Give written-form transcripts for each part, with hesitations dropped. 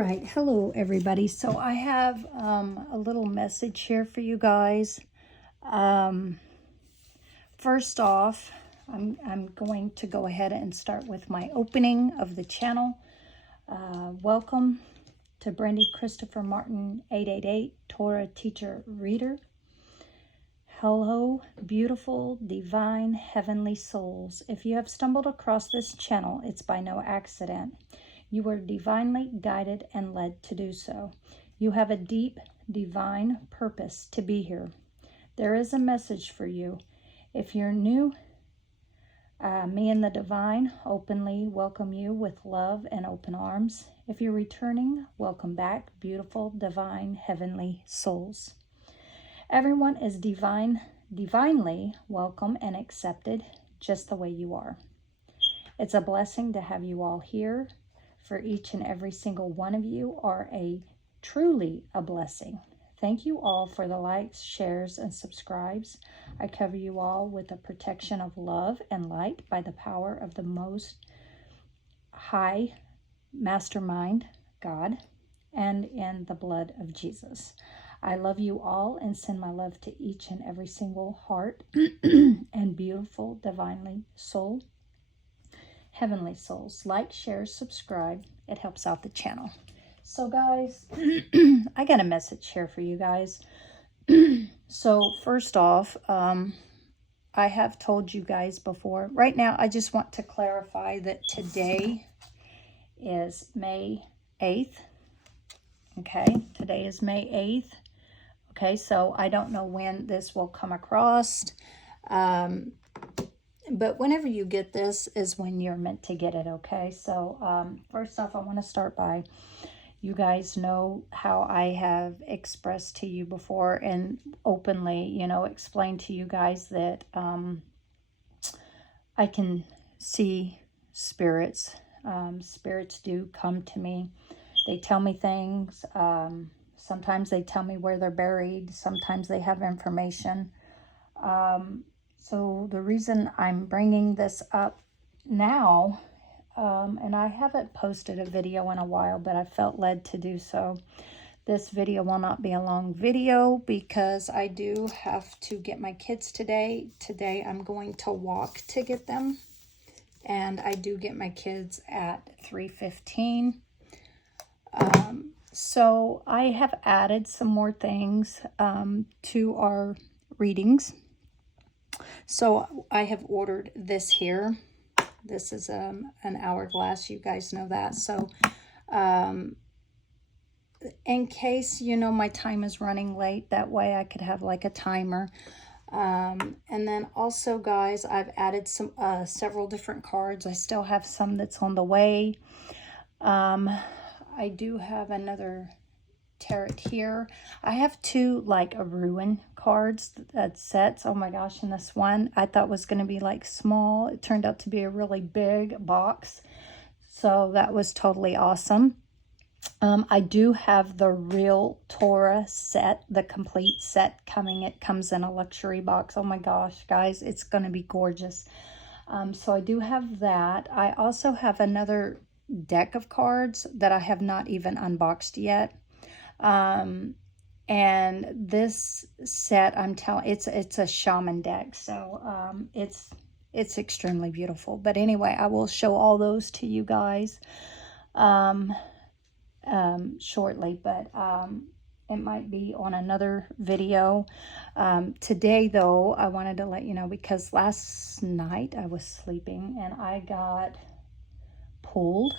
right, hello everybody. So I have a little message here for you guys. First off, I'm going to go ahead and start with my opening of the channel. Welcome to Brandy Christopher Martin 888 Torah Teacher Reader. Hello, beautiful, divine, heavenly souls. If you have stumbled across this channel, it's by no accident. You were divinely guided and led to do so. You have a deep, divine purpose to be here. There is a message for you. If you're new, me and the divine openly welcome you with love and open arms. If you're returning, welcome back, beautiful, divine, heavenly souls. Everyone is divinely welcome and accepted just the way you are. It's a blessing to have you all here. For each and every single one of you are truly a blessing. Thank you all for the likes, shares, and subscribes. I cover you all with the protection of love and light by the power of the Most High Mastermind, God, and in the blood of Jesus. I love you all and send my love to each and every single heart and beautiful, divinely soul. Heavenly souls, like, share, subscribe. It helps out the channel. So guys, I got a message here for you guys. So first off, I have told you guys before. Right now, I just want to clarify that today is May 8th. Okay, today is May 8th. Okay, so I don't know when this will come across. But whenever you get this is when you're meant to get it, okay? So first off, I want to start by, you guys know how I have expressed to you before and openly, explained to you guys that I can see spirits. Spirits do come to me. They tell me things. Sometimes they tell me where they're buried. Sometimes they have information. So the reason I'm bringing this up now, and I haven't posted a video in a while, but I felt led to do so. This video will not be a long video because I do have to get my kids today. Today I'm going to walk to get them. And I do get my kids at 3:15. So I have added some more things to our readings. So I have ordered this here. This is an hourglass. You guys know that. So in case, my time is running late, that way I could have like a timer. And then also, guys, I've added some several different cards. I still have some that's on the way. I do have another tarot here. I have two like a ruin cards that sets. Oh my gosh, and this one I thought was going to be like small. It turned out to be a really big box. So that was totally awesome. I do have the real Torah set, the complete set coming. It comes in a luxury box. Oh my gosh, guys, it's going to be gorgeous. So I do have that. I also have another deck of cards that I have not even unboxed yet. And this set, I'm telling, it's a shaman deck. So, it's extremely beautiful. But anyway, I will show all those to you guys, shortly, but, it might be on another video. Today though, I wanted to let you know, because last night I was sleeping and I got pulled,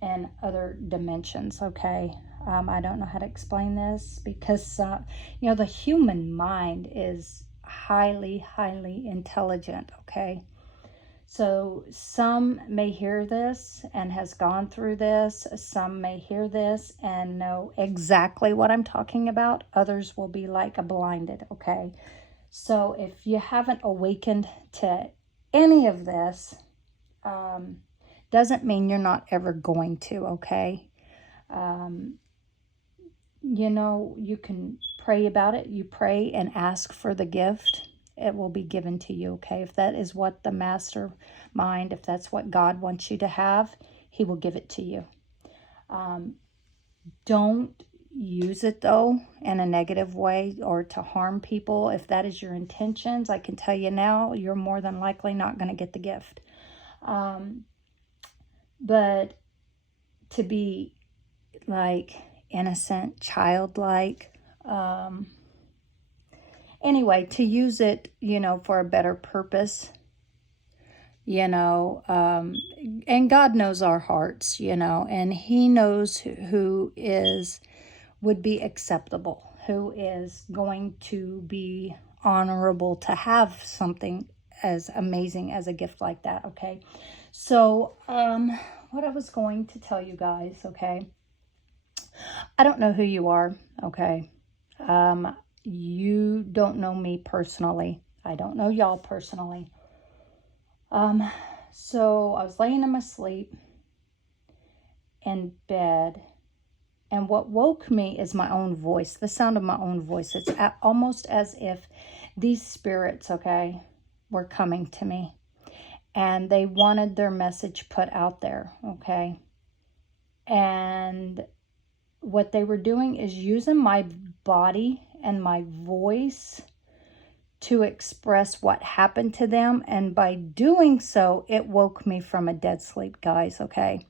and other dimensions, okay? I don't know how to explain this because, the human mind is highly, highly intelligent, okay? So some may hear this and has gone through this. Some may hear this and know exactly what I'm talking about. Others will be like blinded, okay? So if you haven't awakened to any of this, doesn't mean you're not ever going to, okay? You can pray about it. You pray and ask for the gift. It will be given to you, okay? If that is what the mastermind, if that's what God wants you to have, he will give it to you. Don't use it, though, in a negative way or to harm people. If that is your intentions, I can tell you now, you're more than likely not going to get the gift. But to be like innocent, childlike, anyway, to use it, for a better purpose, and God knows our hearts, and he knows who would be acceptable, who is going to be honorable to have something as amazing as a gift like that. Okay. So, what I was going to tell you guys, okay, I don't know who you are, okay. You don't know me personally. I don't know y'all personally. So I was laying in my sleep in bed, and what woke me is my own voice, the sound of my own voice. It's almost as if these spirits, okay, were coming to me, and they wanted their message put out there, okay. And what they were doing is using my body and my voice to express what happened to them. And by doing so, it woke me from a dead sleep, guys, okay?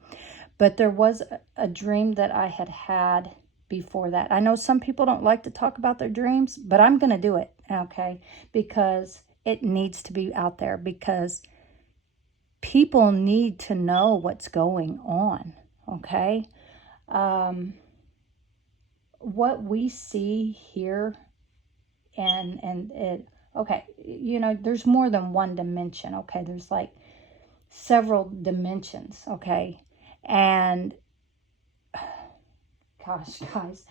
But there was a dream that I had before that. I know some people don't like to talk about their dreams, but I'm going to do it, okay? Because it needs to be out there, because people need to know what's going on, okay? What we see here and it, okay, there's more than one dimension, okay? There's like several dimensions, okay? And gosh, guys,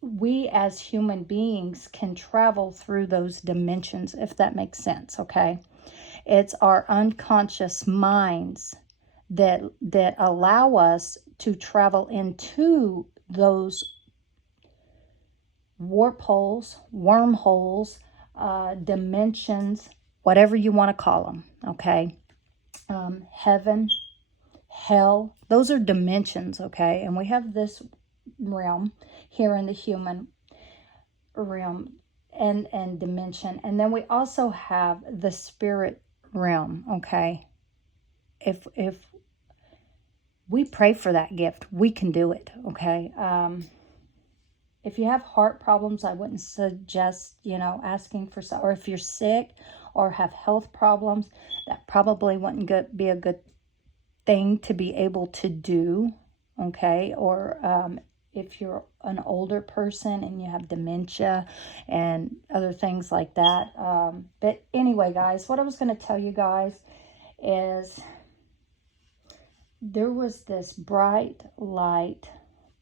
we as human beings can travel through those dimensions, if that makes sense, okay? It's our unconscious minds that allow us to travel into those warp holes, wormholes, dimensions, whatever you want to call them, okay? Heaven, hell, those are dimensions, okay? And we have this realm here in the human realm and dimension. And then we also have the spirit realm, okay? If we pray for that gift, we can do it, okay? If you have heart problems, I wouldn't suggest, asking for some, or if you're sick or have health problems, that probably wouldn't be a good thing to be able to do, okay? Or if you're an older person and you have dementia and other things like that. But anyway, guys, what I was going to tell you guys is there was this bright light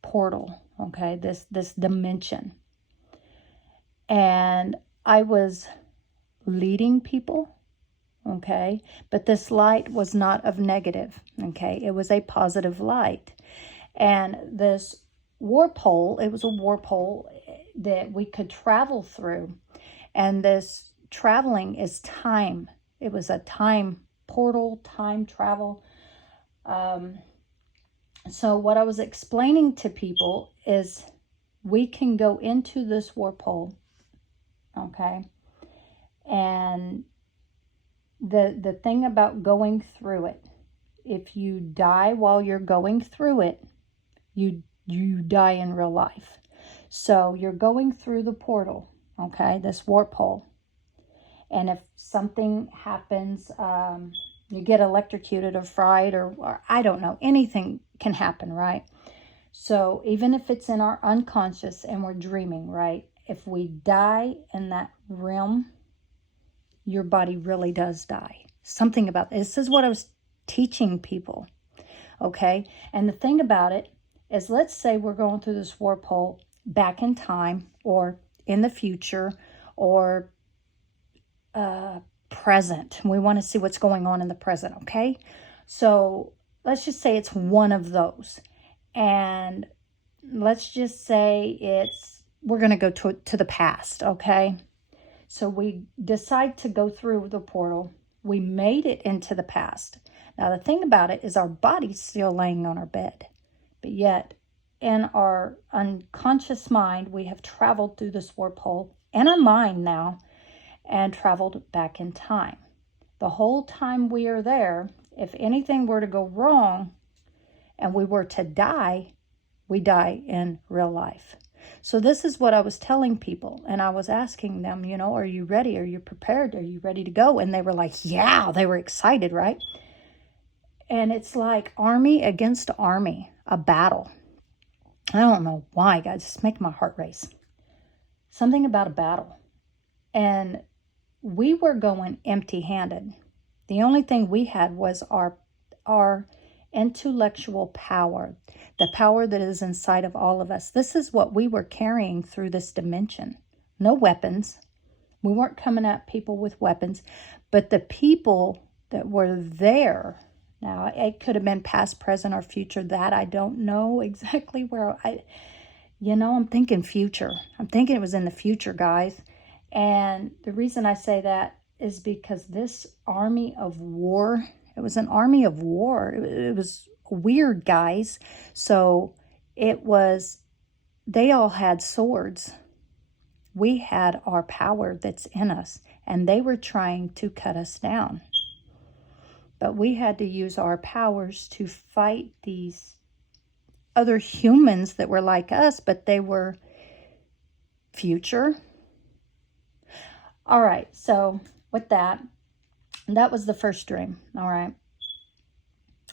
portal, okay, this dimension, and I was leading people, okay, but this light was not of negative, okay, it was a positive light. And this warp hole, it was a warp hole that we could travel through, and this traveling is time. It was a time portal, time travel. So what I was explaining to people is we can go into this warp hole, okay? And the thing about going through it, if you die while you're going through it, you die in real life. So you're going through the portal, okay, this warp hole. And if something happens, you get electrocuted or fried or I don't know, anything can happen, right? So even if it's in our unconscious and we're dreaming, right? If we die in that realm, your body really does die. Something about this is what I was teaching people, okay? And the thing about it is, let's say we're going through this warp hole back in time or in the future or present. We want to see what's going on in the present, okay? So let's just say it's one of those. And let's just say we're going to go to the past, okay? So we decide to go through the portal We made it into the past. Now, the thing about it is our body's still laying on our bed. But yet, in our unconscious mind, we have traveled through this warp hole in our mind now and traveled back in time. The whole time we are there, if anything were to go wrong and we were to die, we die in real life. So this is what I was telling people, and I was asking them, you know, are you ready? Are you prepared? Are you ready to go? And they were like, yeah, they were excited, right? And it's like army against army, a battle. I don't know why, guys, just make my heart race. Something about a battle. And we were going empty-handed. The only thing we had was our intellectual power, the power that is inside of all of us. This is what we were carrying through this dimension. No weapons. We weren't coming at people with weapons, but the people that were there, now it could have been past, present, or future. That I don't know exactly where I'm thinking future. I'm thinking it was in the future, guys. And the reason I say that is because this army of war, it was an army of war. It was weird, guys. So they all had swords. We had our power that's in us, and they were trying to cut us down. But we had to use our powers to fight these other humans that were like us, but they were future. All right, so with that was the first dream, all right?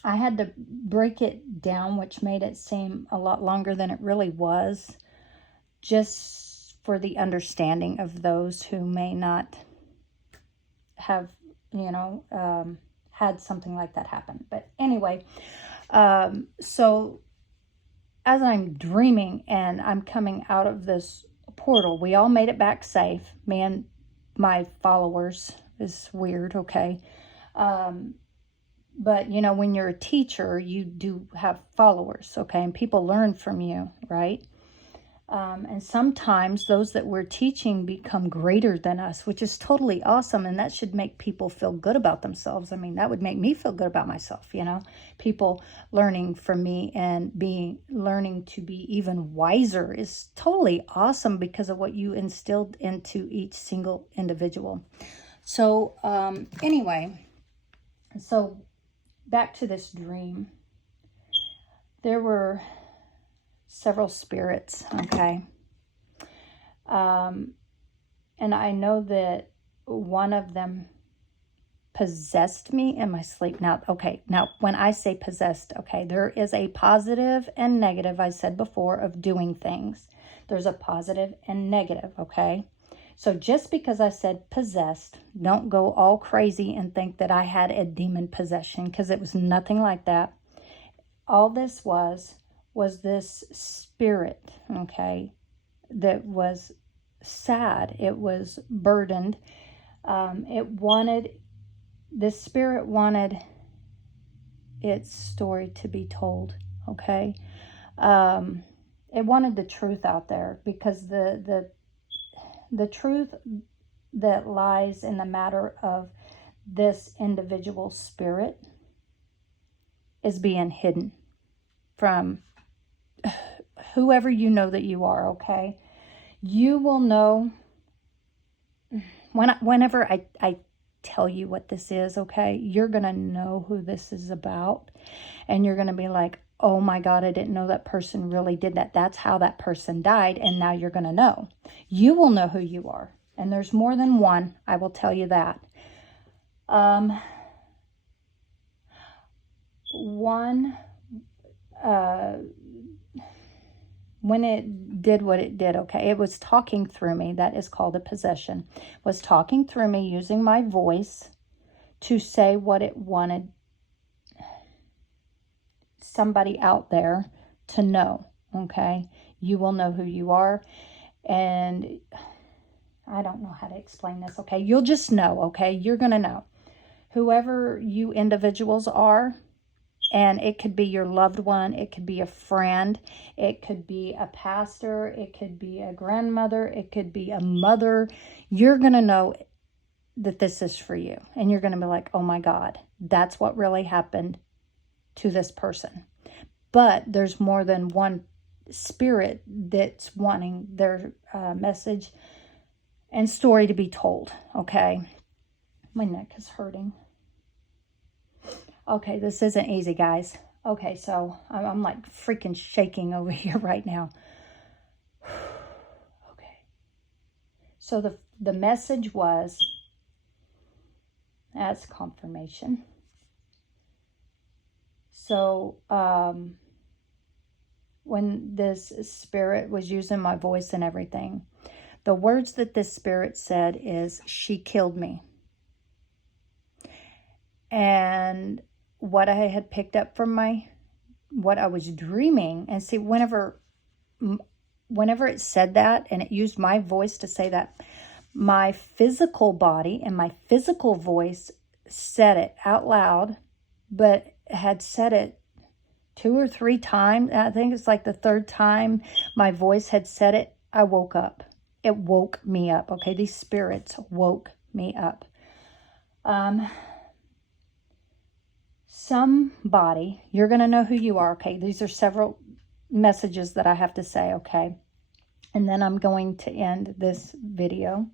I had to break it down, which made it seem a lot longer than it really was, just for the understanding of those who may not have, had something like that happen. But anyway, so as I'm dreaming and I'm coming out of this portal, we all made it back safe. Me and my followers. Is weird, okay? But, when you're a teacher, you do have followers, okay? And people learn from you, right? And sometimes those that we're teaching become greater than us, which is totally awesome. And that should make people feel good about themselves. I mean, that would make me feel good about myself, People learning from me and learning to be even wiser is totally awesome because of what you instilled into each single individual. So, anyway, so back to this dream. There were several spirits, okay? And I know that one of them possessed me in my sleep. Now, when I say possessed, okay, there is a positive and negative, I said before, of doing things. There's a positive and negative, okay? So just because I said possessed, don't go all crazy and think that I had a demon possession, because it was nothing like that. All this was this spirit, okay, that was sad. It was burdened. This spirit wanted its story to be told, okay? It wanted the truth out there, because the truth that lies in the matter of this individual spirit is being hidden from whoever you know that you are, okay? You will know whenever I tell you what this is, okay? You're going to know who this is about, and you're going to be like, oh my God, I didn't know that person really did that. That's how that person died, and now you're going to know. You will know who you are, and there's more than one, I will tell you that. When it did what it did, okay, it was talking through me. That is called a possession. It was talking through me, using my voice to say what it wanted somebody out there to know, okay? You will know who you are, and I don't know how to explain this, okay? You'll just know, okay? You're going to know. Whoever you individuals are, and it could be your loved one, it could be a friend, it could be a pastor, it could be a grandmother, it could be a mother. You're going to know that this is for you. And you're going to be like, oh my God, that's what really happened to this person. But there's more than one spirit that's wanting their message and story to be told, okay? My neck is hurting. Okay, this isn't easy, guys. Okay, so I'm like freaking shaking over here right now. Okay. So the message was, as confirmation. So when this spirit was using my voice and everything, the words that this spirit said is, she killed me. And what I had picked up from what I was dreaming, and see, whenever it said that, and it used my voice to say that, my physical body and my physical voice said it out loud, but had said it 2 or 3 times. I think it's like the 3rd time my voice had said it, I woke up. It woke me up. Okay, these spirits woke me up. Somebody, you're going to know who you are, okay? These are several messages that I have to say, okay? And then I'm going to end this video.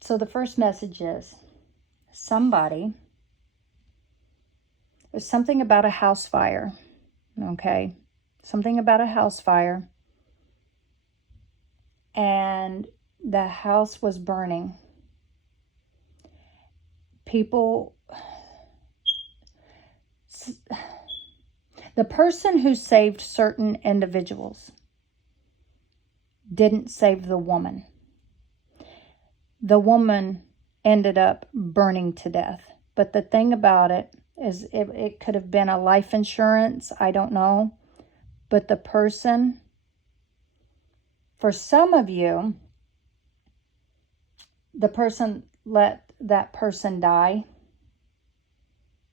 So the first message is, somebody, there's something about a house fire, okay? Something about a house fire. And the house was burning. People, the person who saved certain individuals didn't save the woman. The woman ended up burning to death. But the thing about it is, it could have been a life insurance, I don't know. But the person, for some of you, the person let that person die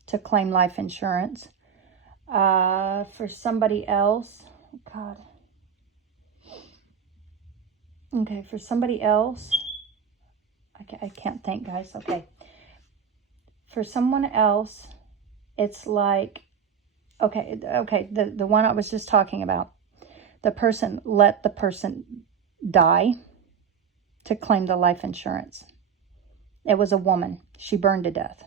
to claim life insurance. For somebody else, God. Okay, for somebody else, I can't think, guys. Okay. For someone else, it's like, okay, the one I was just talking about. The person let the person die to claim the life insurance. It was a woman. She burned to death.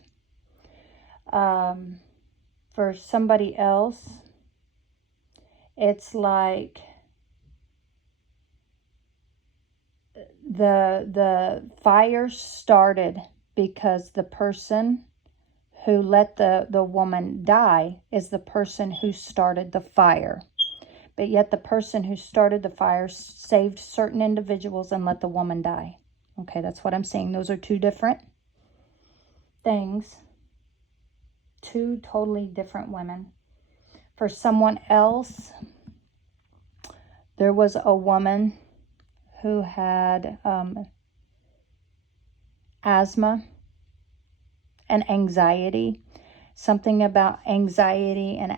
For somebody else, it's like the fire started because the person who let the woman die is the person who started the fire. But yet the person who started the fire saved certain individuals and let the woman die. Okay, that's what I'm saying. Those are 2 different things. 2 totally different women. For someone else, there was a woman who had asthma and anxiety. Something about anxiety and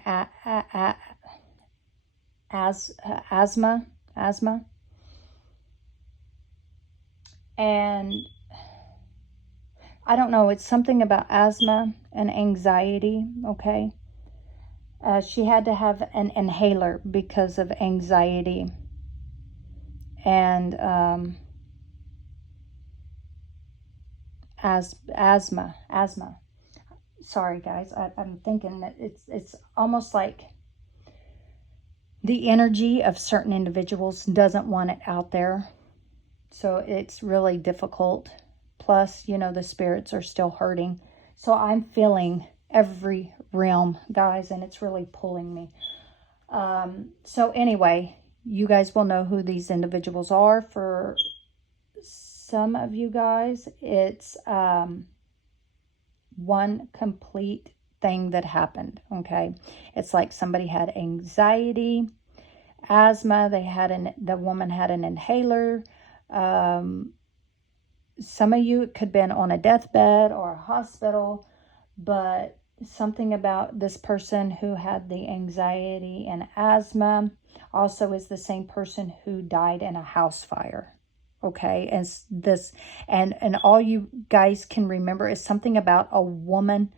asthma. And I don't know, it's something about asthma and anxiety, okay? She had to have an inhaler because of anxiety. And asthma. Sorry, guys, I'm thinking that it's almost like the energy of certain individuals doesn't want it out there. So it's really difficult. Plus, you know, the spirits are still hurting. So I'm feeling every realm, guys, and it's really pulling me. So anyway, you guys will know who these individuals are. For some of you guys, it's one complete thing that happened, okay? It's like somebody had anxiety, asthma, the woman had an inhaler. Some of you, it could have been on a deathbed or a hospital, but something about this person who had the anxiety and asthma also is the same person who died in a house fire. okay? And all you guys can remember is something about a woman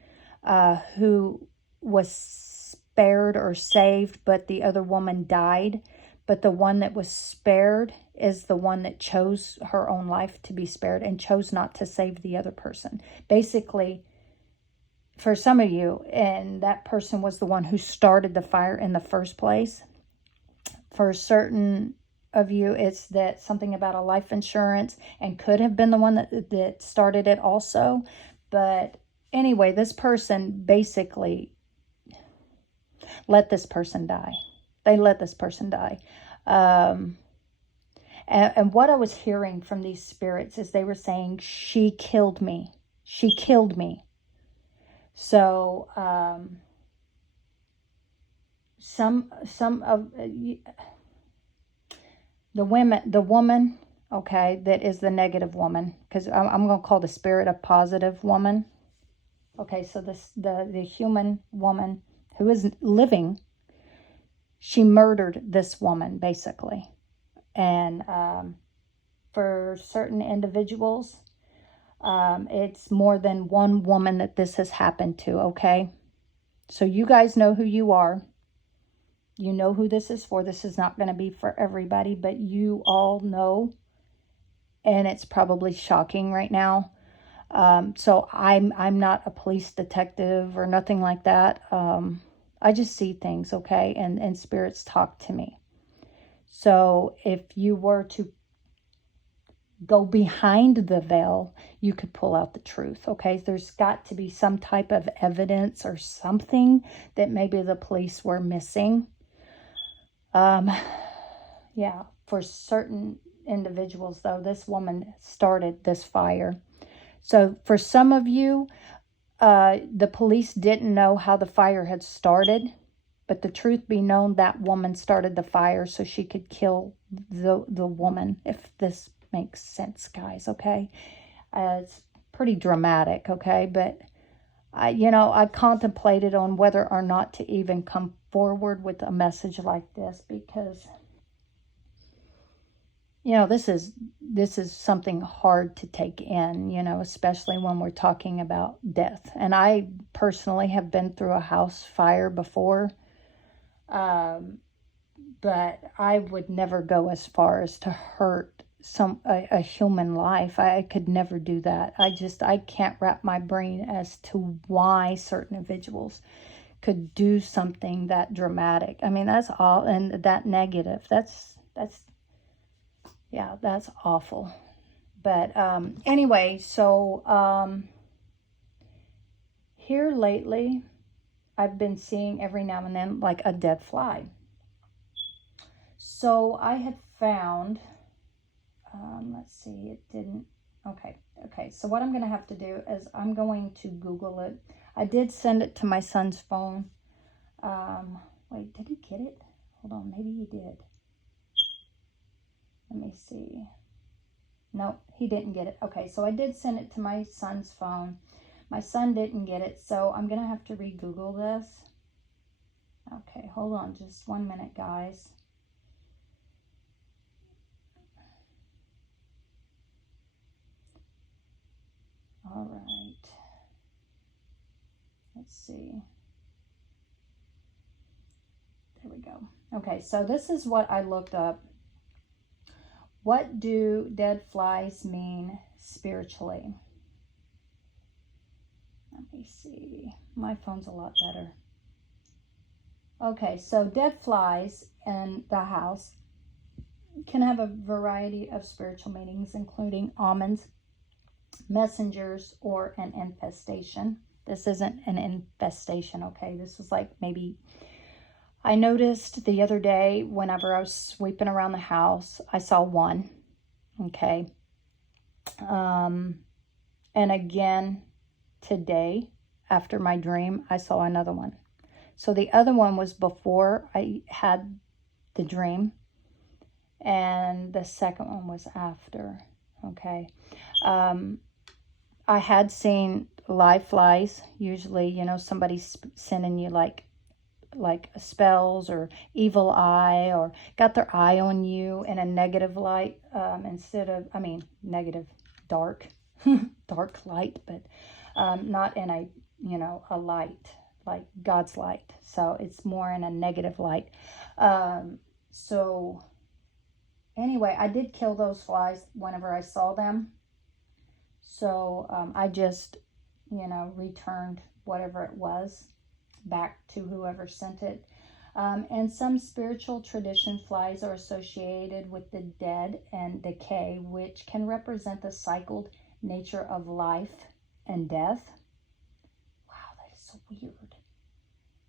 who was spared or saved, but the other woman died. But the one that was spared is the one that chose her own life to be spared and chose not to save the other person. Basically, for some of you, and that person was the one who started the fire in the first place. For certain of you, it's that something about a life insurance, and could have been the one that started it also. But anyway, this person basically let this person die. They let this person die. And what I was hearing from these spirits is they were saying, she killed me. She killed me. So, some of the woman, okay, that is the negative woman, because I'm going to call the spirit a positive woman. Okay, so the human woman who is living, she murdered this woman, basically. And for certain individuals, it's more than one woman that this has happened to, okay? So you guys know who you are. You know who this is for. This is not going to be for everybody, but you all know. And it's probably shocking right now. So I'm not a police detective or nothing like that. I just see things, okay? And spirits talk to me. So if you were to go behind the veil, you could pull out the truth, okay? There's got to be some type of evidence or something that maybe the police were missing. Yeah, for certain individuals, though, this woman started this fire. So for some of you, the police didn't know how the fire had started, but the truth be known, that woman started the fire so she could kill the woman, if this makes sense, guys, okay? It's pretty dramatic, okay? But, I contemplated on whether or not to even come forward with a message like this, because, this is something hard to take in, especially when we're talking about death. And I personally have been through a house fire before, but I would never go as far as to hurt a human life. I could never do that. I can't wrap my brain as to why certain individuals could do something that dramatic. I mean, that's all, and that negative. That's awful. But anyway, so here lately, I've been seeing every now and then like a dead fly. So I had found, let's see, it didn't, okay. So what I'm going to have to do is I'm going to Google it. I did send it to my son's phone. Wait, did he get it? Hold on, maybe he did. Let me see. No, he didn't get it. Okay, so I did send it to my son's phone. My son didn't get it, so I'm going to have to re-Google this. Okay, hold on just 1 minute, guys. All right. Let's see. There we go. Okay, so this is what I looked up. What do dead flies mean spiritually? Let me see. My phone's a lot better. Okay, so dead flies in the house can have a variety of spiritual meanings, including omens, messengers, or an infestation. This isn't an infestation, okay? This is like maybe, I noticed the other day whenever I was sweeping around the house, I saw one, okay? And again, today, after my dream, I saw another one. So the other one was before I had the dream, and the second one was after, okay? I had seen live flies. Usually, somebody's sending you like like spells or evil eye, or got their eye on you in a negative light, instead of, I mean, negative, dark, dark light, but not in a, you know, a light, like God's light. So it's more in a negative light. So anyway, I did kill those flies whenever I saw them. So I just, you know, returned whatever it was back to whoever sent it. And some spiritual tradition, flies are associated with the dead and decay, which can represent the cycled nature of life and death. Wow, that is so weird.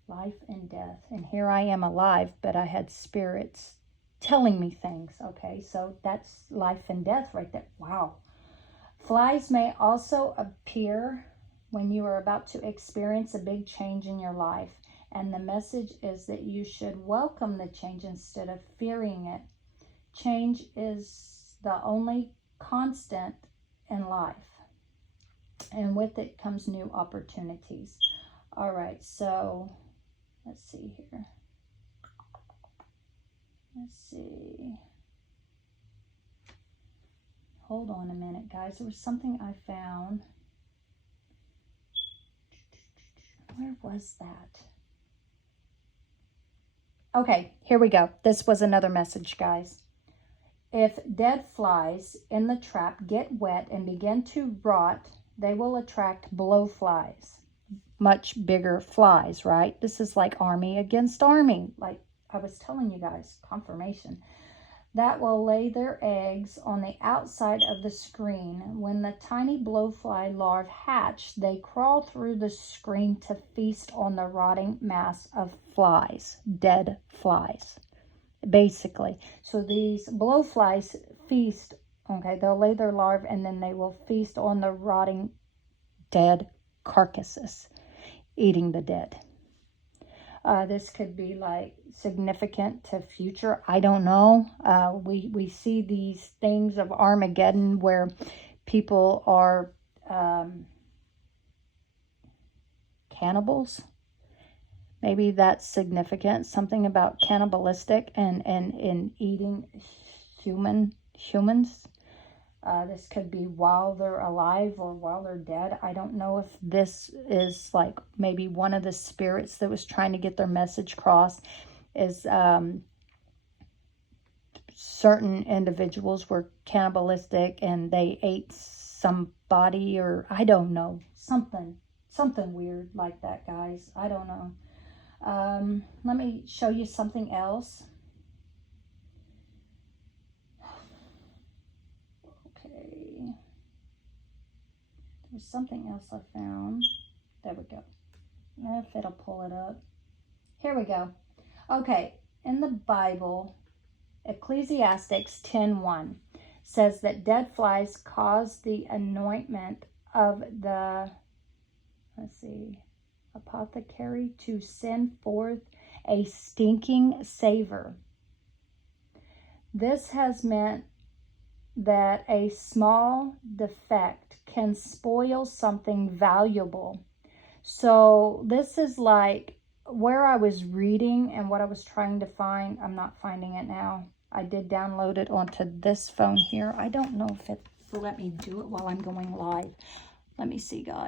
Life and death. And here I am alive, but I had spirits telling me things. Okay, so that's life and death right there. Wow. Flies may also appear when you are about to experience a big change in your life. And the message is that you should welcome the change instead of fearing it. Change is the only constant in life. And with it comes new opportunities. All right, so let's see here. Let's see. Hold on a minute, guys. There was something I found. Where was that? Okay, here we go. This was another message, guys. If dead flies in the trap get wet and begin to rot, they will attract blowflies. Much bigger flies, right? This is like army against army. Like I was telling you guys, confirmation. That will lay their eggs on the outside of the screen. When the tiny blowfly larvae hatch, they crawl through the screen to feast on the rotting mass of flies, dead flies, basically. So these blowflies feast, okay, they'll lay their larvae and then they will feast on the rotting dead carcasses, eating the dead. This could be like significant to future. I don't know. We see these things of Armageddon where people are cannibals. Maybe that's significant. Something about cannibalistic and eating humans. This could be while they're alive or while they're dead. I don't know if this is like maybe one of the spirits that was trying to get their message across. Is certain individuals were cannibalistic and they ate somebody, or I don't know, something weird like that, guys. I don't know. Let me show you something else. There's something else I found. There we go. If it'll pull it up. Here we go. Okay, in the Bible, Ecclesiastes 10:1 says that dead flies cause the anointment of the, apothecary to send forth a stinking savor. This has meant that a small defect can spoil something valuable. So this is like where I was reading and what I was trying to find. I'm not finding it now. I did download it onto this phone here. I don't know if it will let me do it while I'm going live. Let me see, guys.